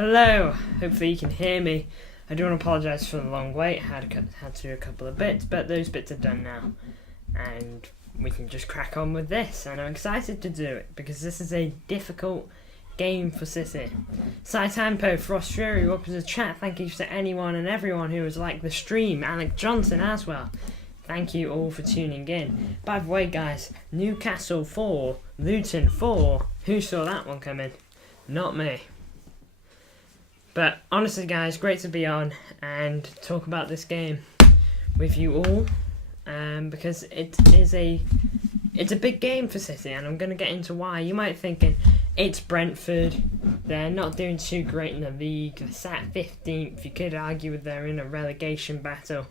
Hello, hopefully you can hear me. I do want to apologise for the long wait. Had to do a couple of bits, but those bits are done now. And we can just crack on with this. And I'm excited to do it because this is a difficult game for City. Saitampo, Frost Fury, welcome to the chat. Thank you to anyone and everyone who has liked the stream. Alec Johnson as well. Thank you all for tuning in. By the way, guys, Newcastle 4, Luton 4. Who saw that one coming? Not me. But honestly, guys, great to be on and talk about this game with you all, because it's a big game for City, and I'm going to get into why. You might be thinking, it's Brentford, they're not doing too great in the league, they're sat 15th, you could argue they're in a relegation battle,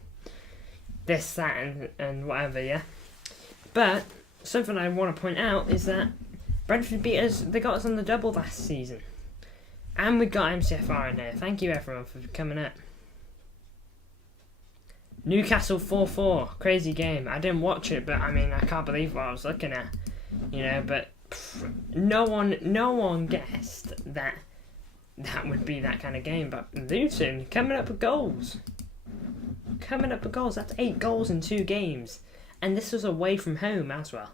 this, that, and whatever, yeah? But something I want to point out is that Brentford beat us, they got us on the double last season. And we got MCFR in here. Thank you everyone for coming up. Newcastle 4-4. Crazy game. I didn't watch it, but I mean, I can't believe what I was looking at. You know, but no one guessed that would be that kind of game. But Luton coming up with goals. That's 8 goals in 2 games. And this was away from home as well.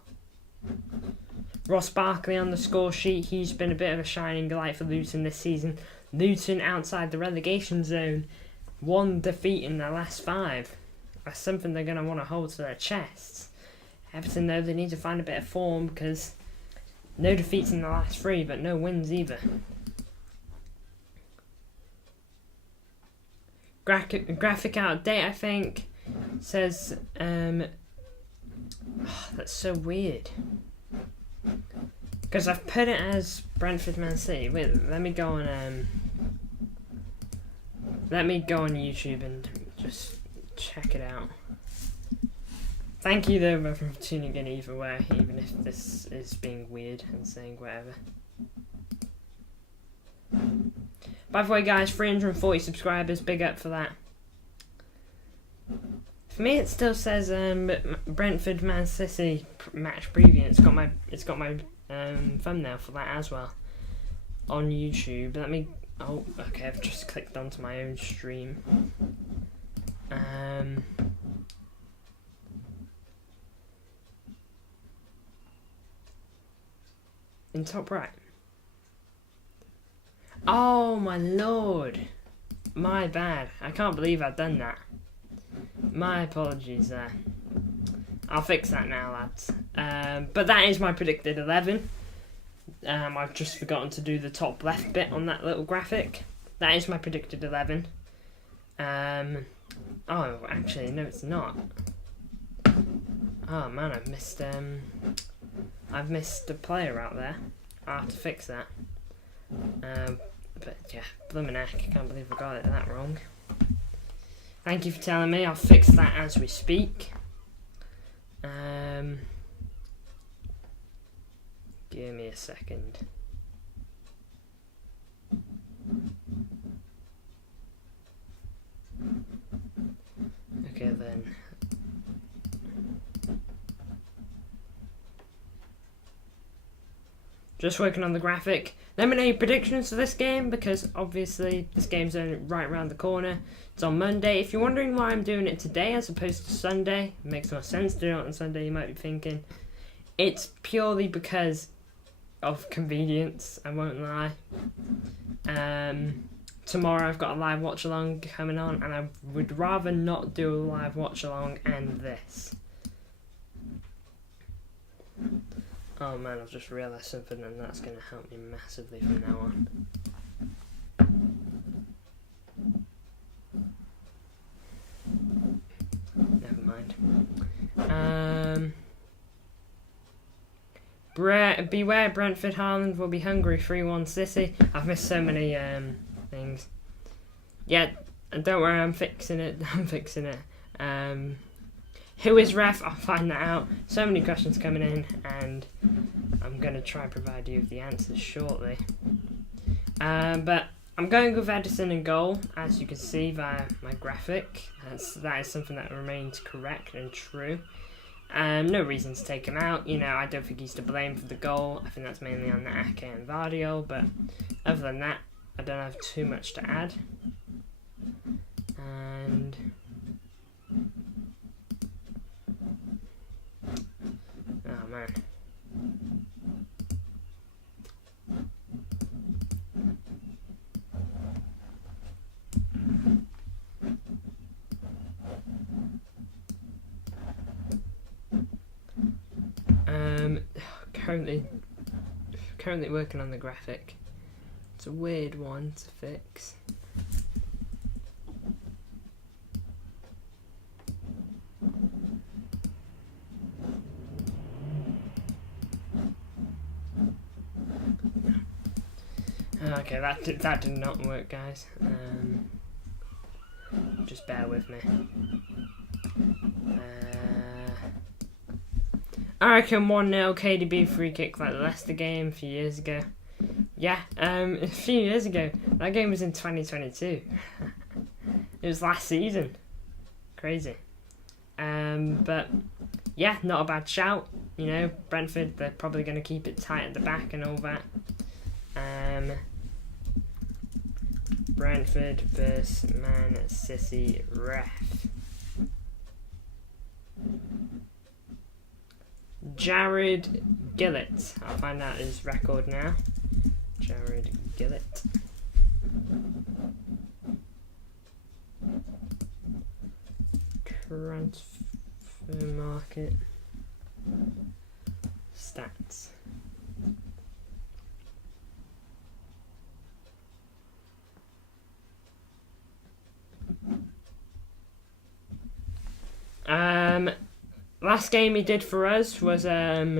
Ross Barkley on the score sheet. He's been a bit of a shining light for Luton this season. Luton outside the relegation zone. 1 defeat in their last 5. That's something they're going to want to hold to their chests. Everton, though, they need to find a bit of form because no defeats in the last 3, but no wins either. Graphic out of date, I think. Says, that's so weird. Because I've put it as Brentford Man City. Wait, let me go on YouTube and just check it out. Thank you though everyone for tuning in either way, even if this is being weird and saying whatever. By the way, guys, 340 subscribers, big up for that. For me, it still says Brentford Man City match preview. It's got my thumbnail for that as well on YouTube. Let me. Oh, okay. I've just clicked onto my own stream. In top right. Oh my lord! My bad. I can't believe I've done that. My apologies there. I'll fix that now, lads. But that is my predicted 11. I've just forgotten to do the top left bit on that little graphic. That is my predicted 11. Oh, actually, no, it's not. Oh man, I've missed a player out there. I'll have to fix that. But yeah, bloomin' heck, I can't believe I got it that wrong. Thank you for telling me. I'll fix that as we speak. Give me a second. Okay then. Just working on the graphic. Let me know your predictions for this game, because obviously this game's only right around the corner. It's on Monday. If you're wondering why I'm doing it today as opposed to Sunday, it makes more sense to do it on Sunday, you might be thinking. It's purely because of convenience, I won't lie. Tomorrow I've got a live watch along coming on, and I would rather not do a live watch along and this. Oh man, I've just realised something, and that's going to help me massively from now on. Never mind. Beware Brentford, Haaland will be hungry, 3-1 City. I've missed so many things. Yeah, don't worry, I'm fixing it. Who is ref? I'll find that out. So many questions coming in, and I'm going to try and provide you with the answers shortly. But I'm going with Edison in goal, as you can see via my graphic. That is something that remains correct and true. No reason to take him out. You know, I don't think he's to blame for the goal. I think that's mainly on the Ake and Vardio, but other than that, I don't have too much to add. And oh man. Currently working on the graphic. It's a weird one to fix. Okay, that did not work, guys. Just bear with me. I reckon 1-0 KDB free kick like the Leicester game a few years ago. Yeah, a few years ago. That game was in 2022. It was last season. Crazy. But yeah, not a bad shout. You know, Brentford, they're probably going to keep it tight at the back and all that. Brentford versus Man City ref. Jared Gillett. I'll find out his record now. Jared Gillett. Transfer market. Stats. Last game he did for us was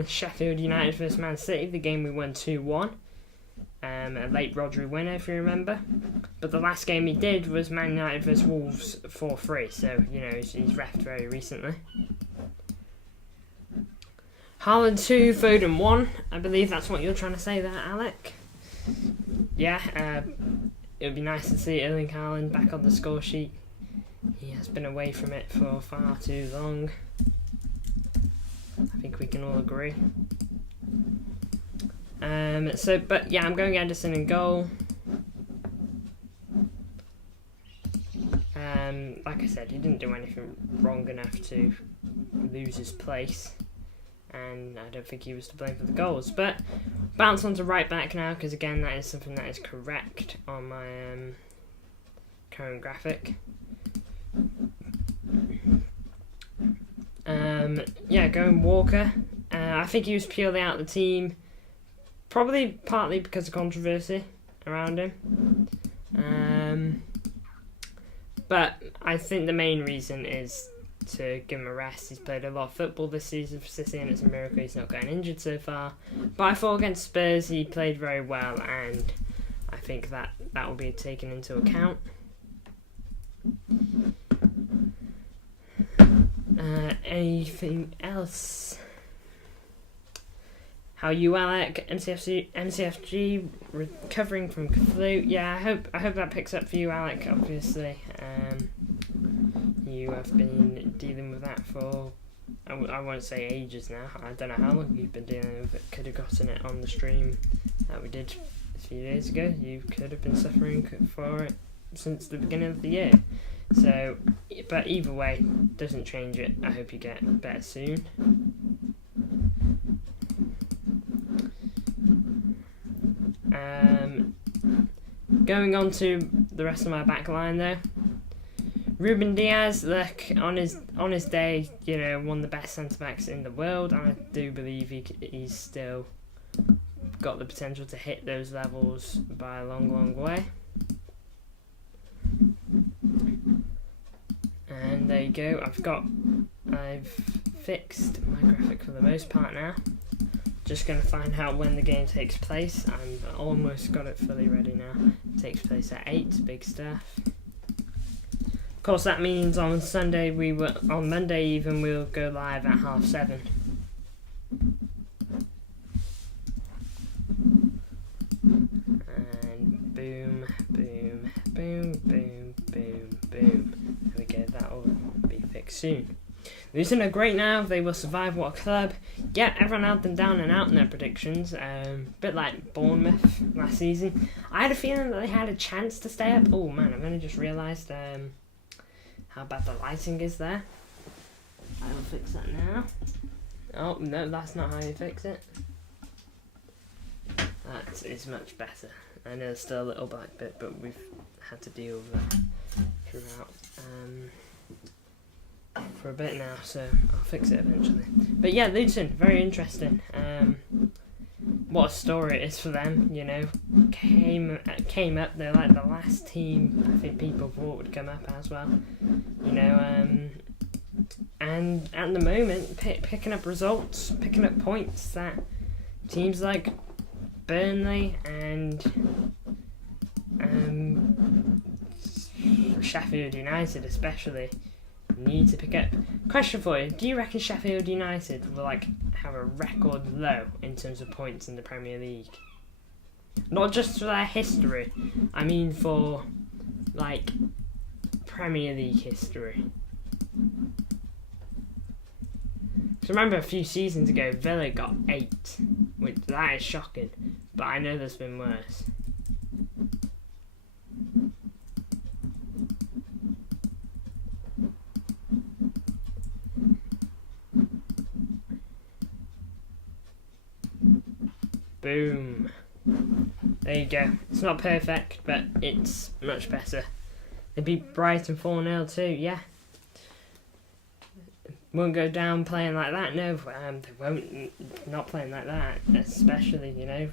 Sheffield United versus Man City, the game we won 2-1. A late Rodri winner, if you remember. But the last game he did was Man United versus Wolves 4-3, so, you know, he's refed very recently. Haaland 2, Foden 1. I believe that's what you're trying to say there, Alec. Yeah, it would be nice to see Erling Haaland back on the score sheet. He has been away from it for far too long. I think we can all agree. But yeah, I'm going Anderson in goal. Like I said, he didn't do anything wrong enough to lose his place, and I don't think he was to blame for the goals. But bounce on to right back now, because again, that is something that is correct on my current graphic. Yeah, going Walker. I think he was purely out of the team, probably partly because of controversy around him. But I think the main reason is to give him a rest. He's played a lot of football this season for City, and it's a miracle he's not getting injured so far. But I thought against Spurs he played very well, and I think that will be taken into account. Anything else? How are you, Alec? MCFG recovering from flu. Yeah, I hope that picks up for you, Alec. Obviously, you have been dealing with that for I won't say ages now. I don't know how long you've been dealing with it. Could have gotten it on the stream that we did a few days ago. You could have been suffering for it since the beginning of the year. So, but either way, doesn't change it. I hope you get better soon. Going on to the rest of my back line though. Ruben Diaz, look, on his day, you know, one of the best centre backs in the world, and I do believe he's still got the potential to hit those levels by a long, long way. And there you go. I've fixed my graphic for the most part now. Just going to find out when the game takes place. I've almost got it fully ready now. It takes place at 8, big stuff. Of course, that means on Monday even, we'll go live at 7:30. And boom, boom, boom, boom, boom, boom. There we go, that will be fixed soon. Losing are great now, they will survive. What a club. yeah, everyone had them down and out in their predictions. Bit like Bournemouth last season. I had a feeling that they had a chance to stay up. Oh man, I've only just realised how bad the lighting is there. I will fix that now. Oh no, that's not how you fix it. That is much better. I know there's still a little black bit, but we've had to deal with that throughout for a bit now, so I'll fix it eventually. But yeah, Luton, very interesting. What a story it is for them, you know. Came up, they're like the last team I think people thought would come up as well. You know, and at the moment, picking up results, picking up points that teams like Burnley and Sheffield United especially need to pick up. Question for you: do you reckon Sheffield United will like have a record low in terms of points in the Premier League? Not just for their history, I mean for like Premier League history. So remember a few seasons ago, Villa got 8, which that is shocking, but I know there's been worse. Boom. There you go. It's not perfect, but it's much better. They beat Brighton 4-0 too, yeah. Won't go down playing like that, no. They won't, not playing like that, especially, you know,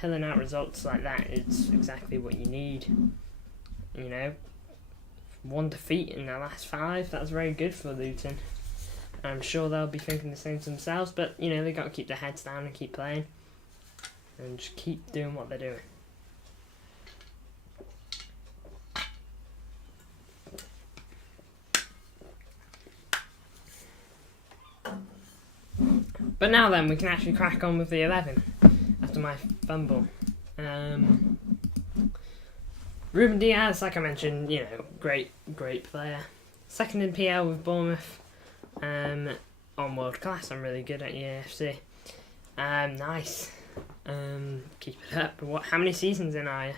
pulling out results like that is exactly what you need. You know, 1 defeat in their last 5, that's very good for Luton. I'm sure they'll be thinking the same to themselves, but, you know, they've got to keep their heads down and keep playing. And just keep doing what they're doing. But now then, we can actually crack on with the 11 after my fumble. Ruben Diaz, like I mentioned, you know, great player. Second in PL with Bournemouth. On world class, I'm really good at EAFC. Nice. Keep it up. How many seasons in are you?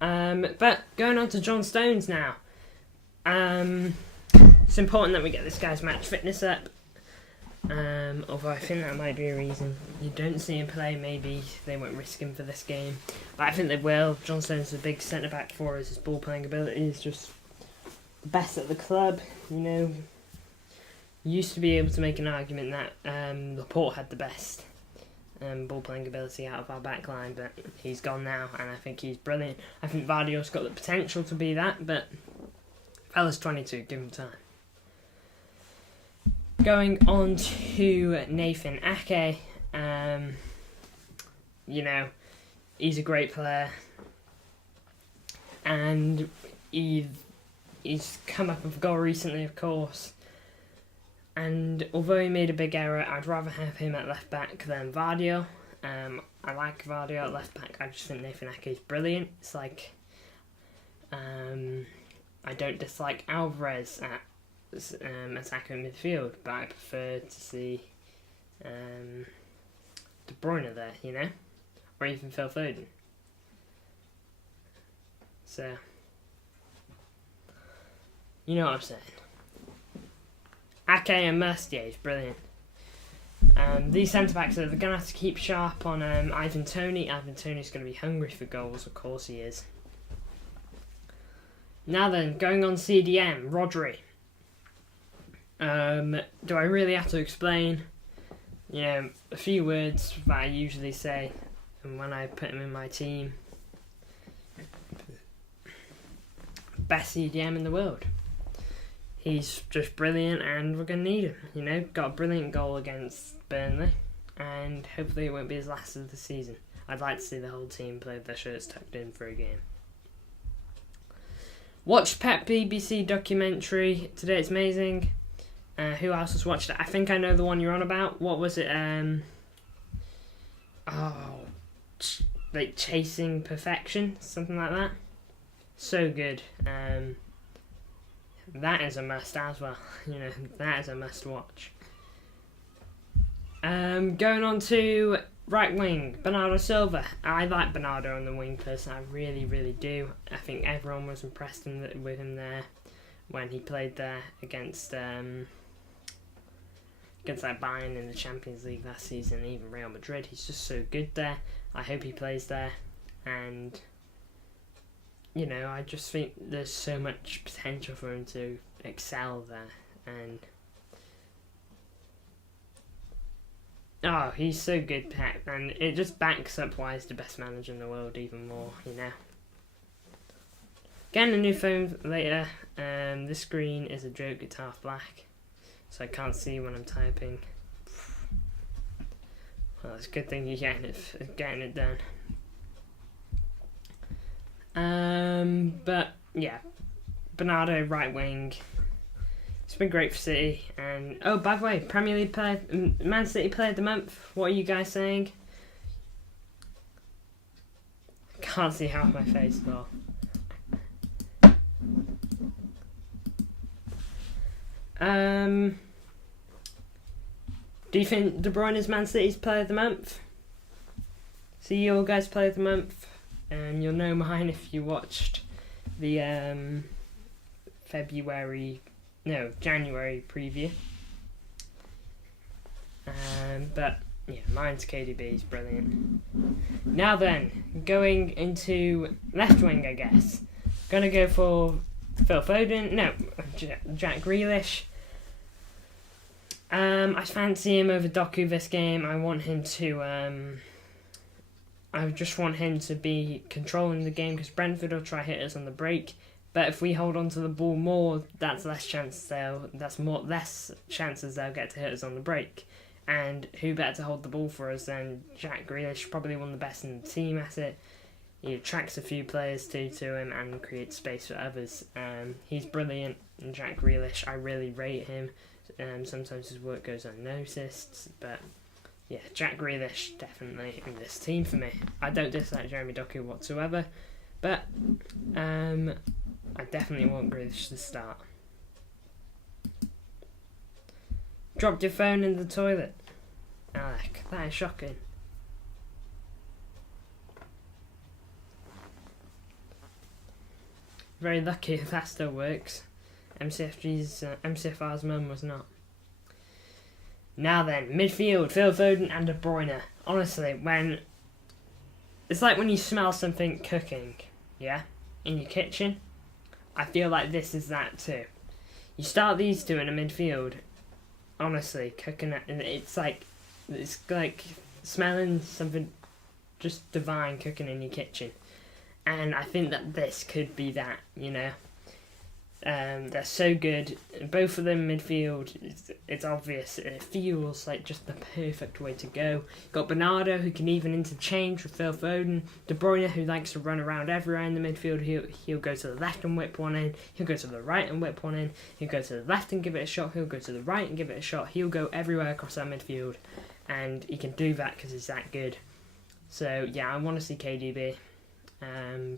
But going on to John Stones now. It's important that we get this guy's match fitness up. Although I think that might be a reason you don't see him play. Maybe they won't risk him for this game, but I think they will. John Stones is a big centre back for us. His ball playing ability is just the best at the club. You know, used to be able to make an argument that Laporte had the best ball playing ability out of our back line, but he's gone now, and I think he's brilliant. I think Vardio's got the potential to be that, but fella's 22, give him time. Going on to Nathan Ake, you know, he's a great player, and he's come up with a goal recently, of course, and although he made a big error, I'd rather have him at left back than Vardio. I like Vardio at left back. I just think Nathan Ake is brilliant. It's like I don't dislike Alvarez at attacking midfield, but I prefer to see De Bruyne there, you know, or even Phil Foden. So, you know what I'm saying. Ake and Mercier is brilliant. These centre-backs are going to have to keep sharp on Ivan Toney. Ivan Toney's going to be hungry for goals, of course he is. Now then, going on CDM, Rodri. Do I really have to explain? You know, a few words that I usually say and when I put him in my team. Best CDM in the world. He's just brilliant, and we're going to need him. You know, got a brilliant goal against Burnley, and hopefully it won't be his last of the season. I'd like to see the whole team play with their shirts tucked in for a game. Watched Pep BBC documentary today, it's amazing. Who else has watched it? I think I know the one you're on about. What was it? Like Chasing Perfection, something like that. So good. That is a must as well. You know, that is a must watch. Going on to right wing, Bernardo Silva. I like Bernardo on the wing personally, I really, really do. I think everyone was impressed with him there when he played there against like Bayern in the Champions League last season, even Real Madrid. He's just so good there. I hope he plays there, and I just think there's so much potential for him to excel there, and he's so good, Pep, and it just backs up why he's the best manager in the world even more, Getting a new phone later. This screen is a joke, it's half black, so I can't see when I'm typing. Well, it's a good thing you're getting it done. But yeah, Bernardo right wing. It's been great for City. And by the way, Premier League player, Man City player of the month. What are you guys saying? Can't see half my face though. Do you think De Bruyne is Man City's player of the month? See your guys' player of the month, and you'll know mine if you watched the January preview. But yeah, mine's KDB, he's brilliant. Now then, going into left wing, I guess. Gonna go for Phil Foden. No, Jack Grealish. I fancy him over Doku this game. I want him to. I just want him to be controlling the game because Brentford will try hit us on the break. But if we hold on to the ball more, that's less chances they'll get to hit us on the break. And who better to hold the ball for us than Jack Grealish? Probably one of the best in the team at it. He attracts a few players to him and creates space for others. He's brilliant, and Jack Grealish, I really rate him. Sometimes his work goes unnoticed, but yeah, Jack Grealish definitely in this team for me. I don't dislike Jeremy Doku whatsoever, but I definitely want Grealish to start. Dropped your phone in the toilet. Alec, that is shocking. Very lucky if that still works. MCFR's mum was not. Now then, midfield, Phil Foden and De Bruyne. Honestly, it's like when you smell something cooking, yeah, in your kitchen. I feel like this is that too. You start these two in a midfield. Honestly, cooking it, and it's like smelling something just divine cooking in your kitchen. And I think that this could be that, They're so good. Both of them midfield, it's obvious. It feels like just the perfect way to go. Got Bernardo, who can even interchange with Phil Foden. De Bruyne, who likes to run around everywhere in the midfield. He'll go to the left and whip one in. He'll go to the right and whip one in. He'll go to the left and give it a shot. He'll go to the right and give it a shot. He'll go everywhere across that midfield. And he can do that because he's that good. So, yeah, I want to see KDB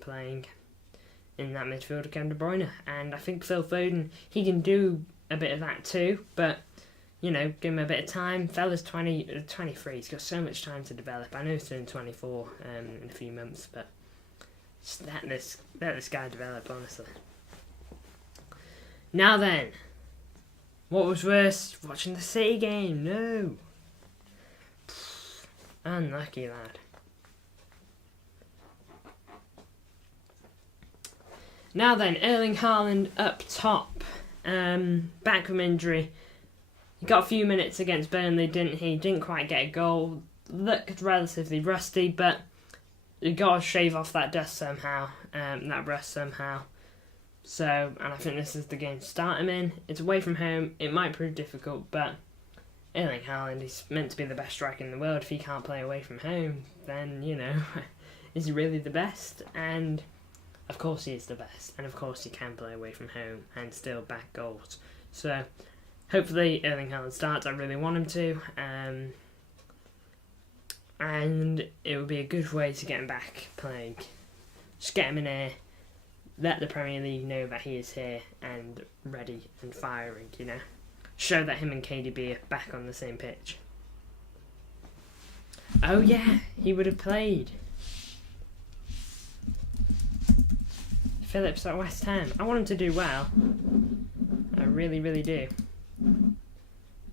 playing in that midfield of Kevin De Bruyne. And I think Phil Foden, he can do a bit of that too, but, give him a bit of time. Fella's 23, he's got so much time to develop. I know he's turning 24 in a few months, but just let this guy develop, honestly. Now then, what was worse? Watching the City game? No. Unlucky lad. Now then, Erling Haaland up top. Back from injury. He got a few minutes against Burnley, didn't he? Didn't quite get a goal. Looked relatively rusty, but you got to shave off that dust somehow. That rust somehow. So, and I think this is the game to start him in. It's away from home. It might prove difficult, but Erling Haaland, he's meant to be the best striker in the world. If he can't play away from home, then, is he really the best? And of course he is the best, and of course he can play away from home and still back goals. So, hopefully Erling Haaland starts. I really want him to. And it would be a good way to get him back playing. Just get him in here, let the Premier League know that he is here and ready and firing, Show that him and KDB are back on the same pitch. Oh yeah, he would have played. Phillips at West Ham. I want him to do well. I really, really do.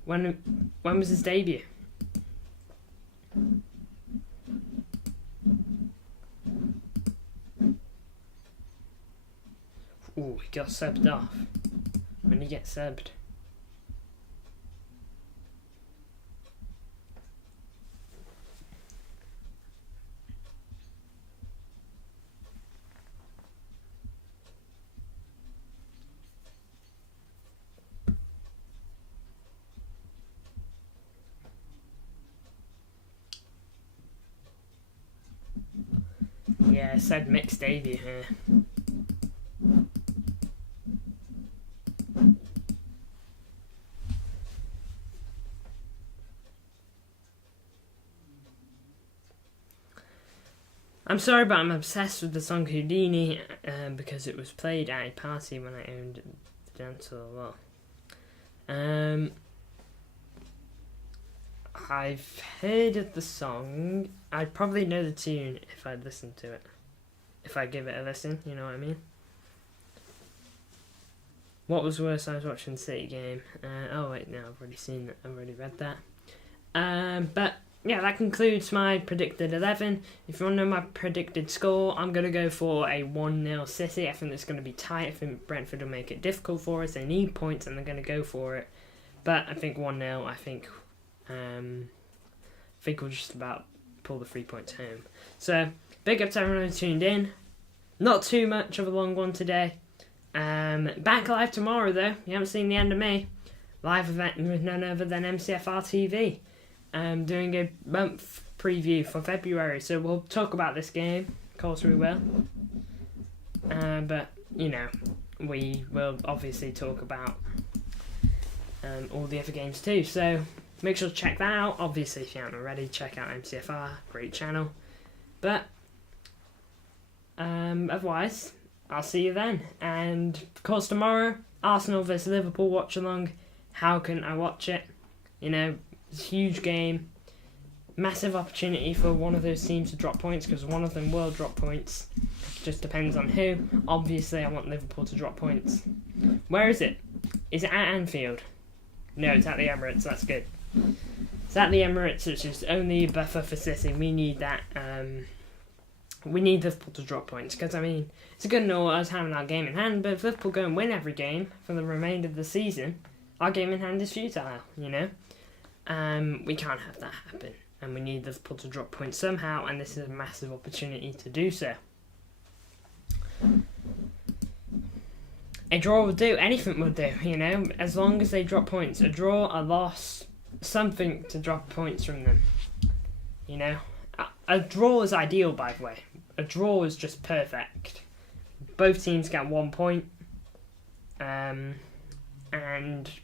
When was his debut? Ooh, he got subbed off. When did he get subbed? Yeah, it said mixed debut here. I'm sorry, but I'm obsessed with the song Houdini because it was played at a party when I owned the dance hall a lot. I've heard of the song. I'd probably know the tune if I'd listened to it. If I give it a listen, you know what I mean? What was worse? I was watching the City game. Oh wait, no, I've already seen it. I've already read that. But yeah, that concludes my predicted 11. If you want to know my predicted score, I'm going to go for a 1-0 City. I think it's going to be tight. I think Brentford will make it difficult for us. They need points and they're going to go for it. But I think 1-0, I think we'll just about pull the 3 points home. So, big up to everyone who tuned in. Not too much of a long one today. Back live tomorrow though. You haven't seen the end of me. Live event with none other than MCFR TV. Doing a month preview for February. So we'll talk about this game. Of course we will. But, you know, we will obviously talk about all the other games too. So make sure to check that out. Obviously, if you haven't already, check out MCFR. Great channel. But otherwise, I'll see you then. And of course tomorrow, Arsenal vs Liverpool watch along. How can I watch it? You know, it's a huge game. Massive opportunity for one of those teams to drop points because one of them will drop points. Just depends on who. Obviously, I want Liverpool to drop points. Where is it? Is it at Anfield? No, it's at the Emirates. That's good. It's at the Emirates, which is only a buffer for City. We need that. We need Liverpool to drop points because, I mean, it's good to know us having our game in hand, but if Liverpool go and win every game for the remainder of the season, our game in hand is futile, you know? We can't have that happen, and we need Liverpool to drop points somehow, and this is a massive opportunity to do so. A draw would do, anything would do, you know, as long as they drop points. A draw, a loss, something to drop points from them, you know. A draw is ideal, by the way. A draw is just perfect. Both teams get 1 point, and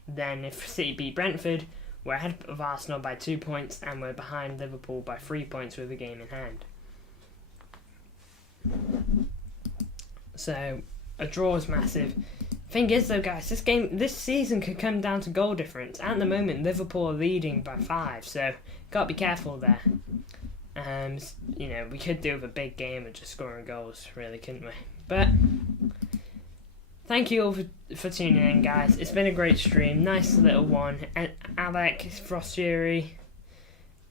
then if City beat Brentford, we're ahead of Arsenal by 2 points, and we're behind Liverpool by 3 points with a game in hand. So a draw is massive. Thing is though, guys, this season could come down to goal difference. At the moment, Liverpool are leading by 5, so gotta be careful there. You know, we could do with a big game of just scoring goals, really, couldn't we? But thank you all for tuning in, guys. It's been a great stream, nice little one. And Alec, Frost Fury,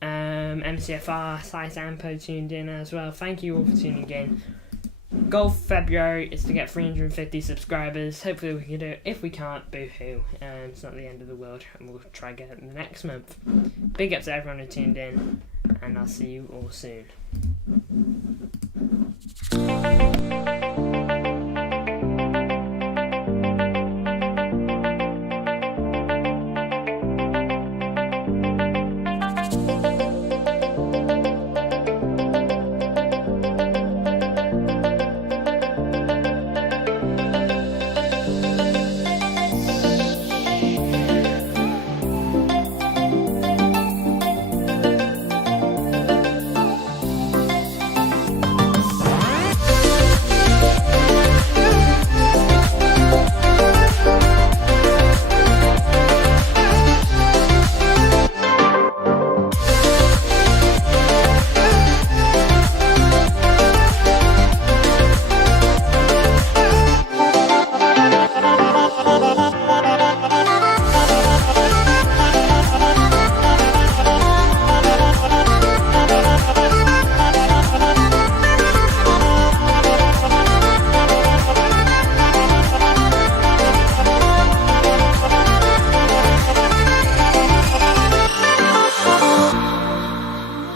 MCFR, Sai Sampo tuned in as well. Thank you all for tuning in. Goal for February is to get 350 subscribers. Hopefully we can do it. If we can't, boo-hoo. It's not the end of the world, and we'll try and get it next month. Big up to everyone who tuned in, and I'll see you all soon.